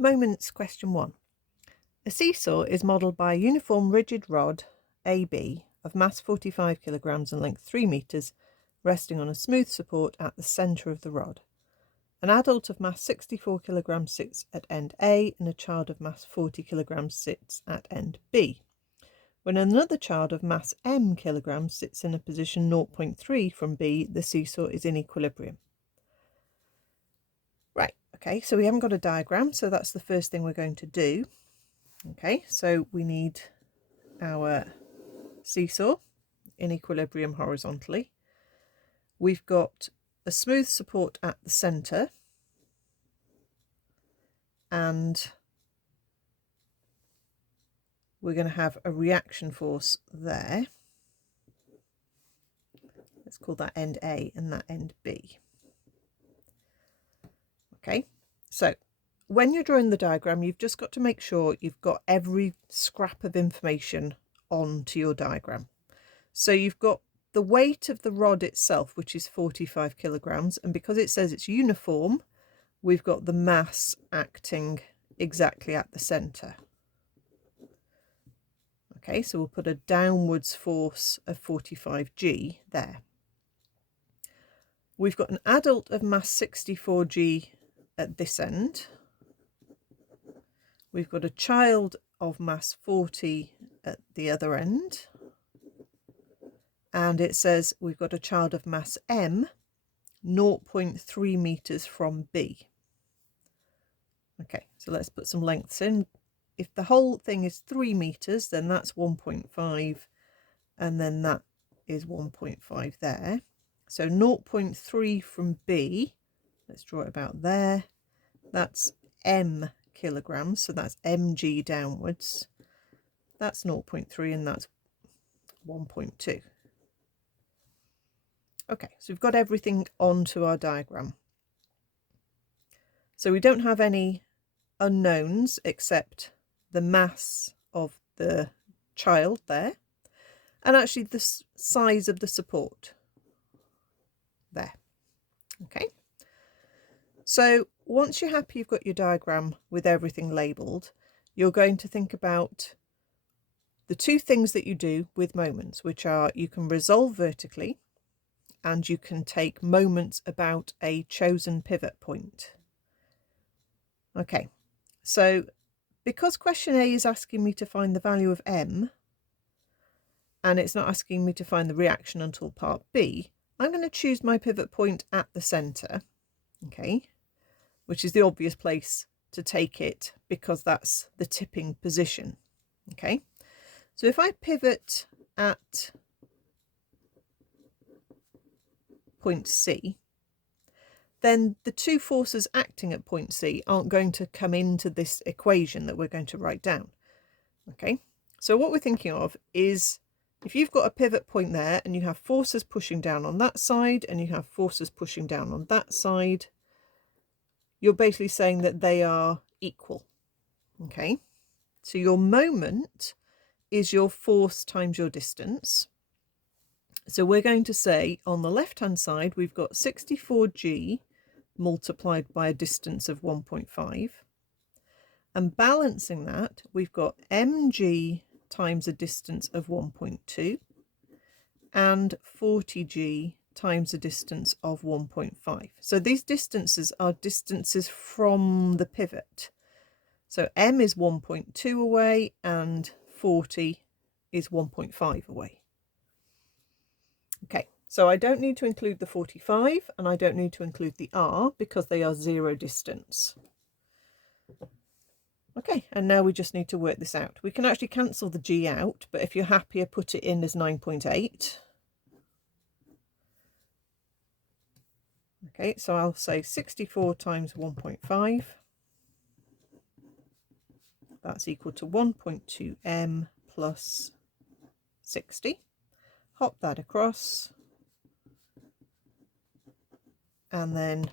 Moments question 1. A seesaw is modelled by a uniform rigid rod, AB, of mass 45 kilograms and length 3 metres, resting on a smooth support at the centre of the rod. An adult of mass 64 kilograms sits at end A and a child of mass 40 kilograms sits at end B. When another child of mass M kilograms sits in a position 0.3 from B, the seesaw is in equilibrium. Right, okay, so we haven't got a diagram, so that's the first thing we're going to do. Okay, so we need our seesaw in equilibrium horizontally. We've got a smooth support at the centre, and we're going to have a reaction force there. Let's call that end A and that end B. Okay, so when you're drawing the diagram, you've just got to make sure you've got every scrap of information onto your diagram. So you've got the weight of the rod itself, which is 45 kilograms, and because it says it's uniform, we've got the mass acting exactly at the centre. Okay, so we'll put a downwards force of 45G there. We've got an adult of mass 64G at this end. We've got a child of mass 40 at the other end. And it says we've got a child of mass M, 0.3 metres from B. Okay, so let's put some lengths in. If the whole thing is 3 metres, then that's 1.5, and then that is 1.5 there. So 0.3 from B, let's draw it about there. That's M kilograms, so that's mg downwards. That's 0.3 and that's 1.2. Okay, so we've got everything onto our diagram. So we don't have any unknowns except the mass of the child there, and actually the size of the support there. Okay, so once you're happy you've got your diagram with everything labelled, you're going to think about the two things that you do with moments, which are you can resolve vertically and you can take moments about a chosen pivot point. Okay, so because question A is asking me to find the value of M and it's not asking me to find the reaction until part B, I'm going to choose my pivot point at the centre, okay, which is the obvious place to take it because that's the tipping position. Okay, so if I pivot at point C, then the two forces acting at point C aren't going to come into this equation that we're going to write down. Okay, so what we're thinking of is if you've got a pivot point there and you have forces pushing down on that side and you have forces pushing down on that side, you're basically saying that they are equal. Okay, so your moment is your force times your distance. So we're going to say on the left hand side we've got 64G multiplied by a distance of 1.5, and balancing that we've got mg times a distance of 1.2 and 40G times a distance of 1.5. So these distances are distances from the pivot. So M is 1.2 away and 40 is 1.5 away. Okay, so I don't need to include the 45 and I don't need to include the R because they are zero distance. Okay, and now we just need to work this out. We can actually cancel the G out, but if you're happier, put it in as 9.8. Okay, so I'll say 64 times 1.5. That's equal to 1.2 M plus 60. Hop that across. And then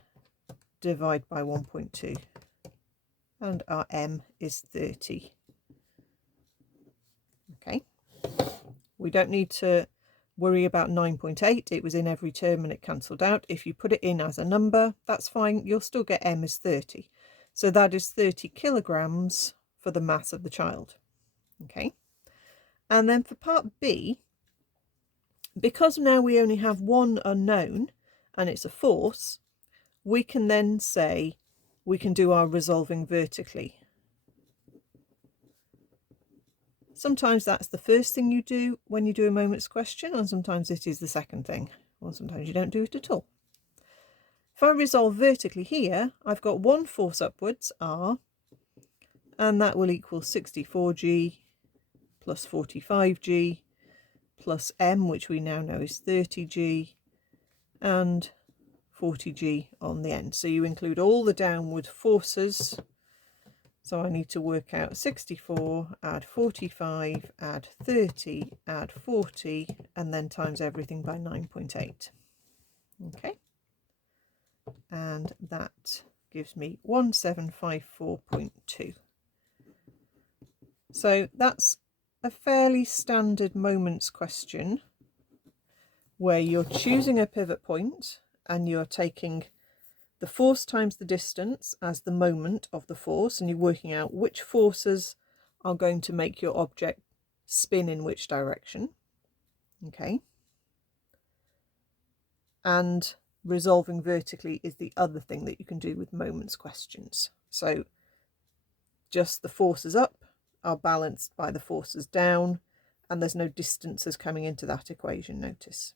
divide by 1.2. And our M is 30. Okay. We don't need to worry about 9.8. It was in every term and it cancelled out. If you put it in as a number, that's fine. You'll still get M as 30. So that is 30 kilograms for the mass of the child. Okay. And then for part B, because now we only have one unknown and it's a force, we can then say we can do our resolving vertically. Sometimes that's the first thing you do when you do a moments question, and sometimes it is the second thing, or sometimes you don't do it at all. If I resolve vertically here, I've got one force upwards, R, and that will equal 64G plus 45G plus M, which we now know is 30G, and 40G on the end. So you include all the downward forces. So I need to work out 64, add 45, add 30, add 40, and then times everything by 9.8. Okay. And that gives me 1754.2. So that's a fairly standard moments question where you're choosing a pivot point and you're taking the force times the distance as the moment of the force, and you're working out which forces are going to make your object spin in which direction. Okay. And resolving vertically is the other thing that you can do with moments questions. So just the forces up are balanced by the forces down, and there's no distances coming into that equation, notice.